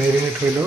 Marinate হইল।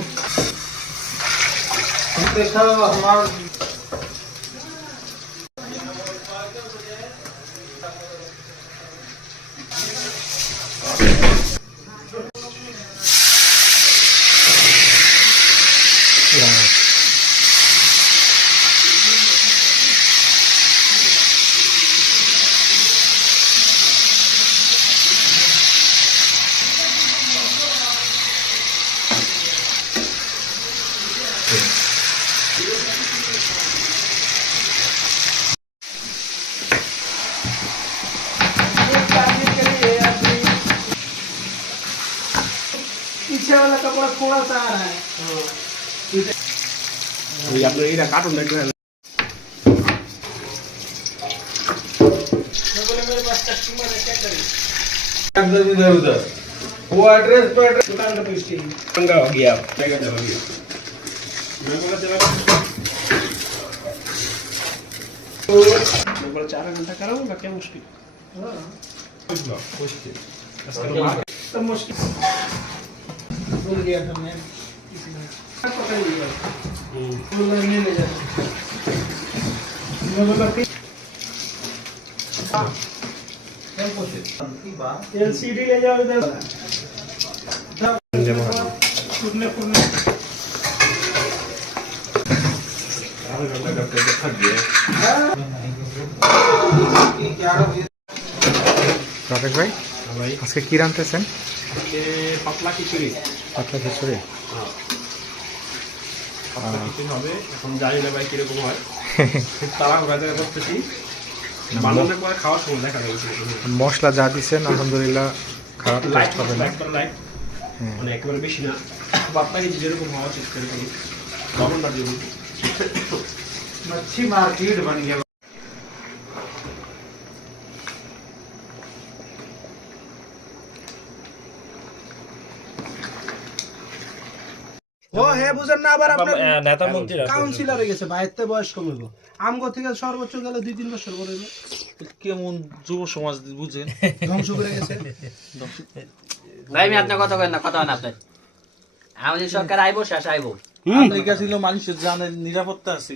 पीछे वाला कपड़ा थोड़ा सा आ रहा है। अभी आप लोग ये काटून देख रहे हैं। मैं बोले मेरे पास कस्टमर है, क्या करें? इधर उधर वो एड्रेस पे एड्रेस दुकान का पुष्टि पंगा हो गया क्या करना हो गया मैं बोला चला मैं बोला 4 घंटा कराऊंगा क्या मुश्किल। हाँ मुश्किल तो मुश्किल भूल गया था मैं किसी ने पकड़ लिया फुल नहीं ले जाता। मैं बोला फिर एलसीडी ले जाओ इधर फुटने फुटने রাকেশ ভাই भाई আজকে কি রাঁধতেছেন? ये पतला खिचड़ी পাতলা খিচুড়ি। পতলা খিচুড়ি হবে এখন জানি না ভাই কিরকম হয় খুব তাড়া করে করতেছি বানানোর পরে খাওয়ার সময় দেখা যাবে মশলা যা দিচ্ছেন আলহামদুলিল্লাহ খারাপ লাইট টেস্ট হবে না। একবার লাইট মানে একেবারে বেশি না পাতলা খিচুড়ি যেরকম হওয়া উচিত সেরকম লবণটা দিয়ে দিই मच्छी मार्केट बन गया। ও হে বুঝেন না আবার আপনার নেতা মন্ত্রী কাউন্সিলরে গেছে বাইতে বয়স কমে গো আমগো থেকে সর্বোচ্চ গেলে 2-3 বছর পরে কেমন যুব সমাজ বুঝেন ধ্বংস করে গেছে। ভাই আমি আপনার কথা কই না কথা হয় না আপনার আমাদের সরকার আইবো শেষ আইবো আমেরিকা ছিল মানুষের জানের নিরাপত্তা আছে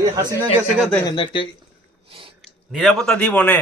এই হাসিনা গেছে দেখেন একটা নিরাপত্তা দিব না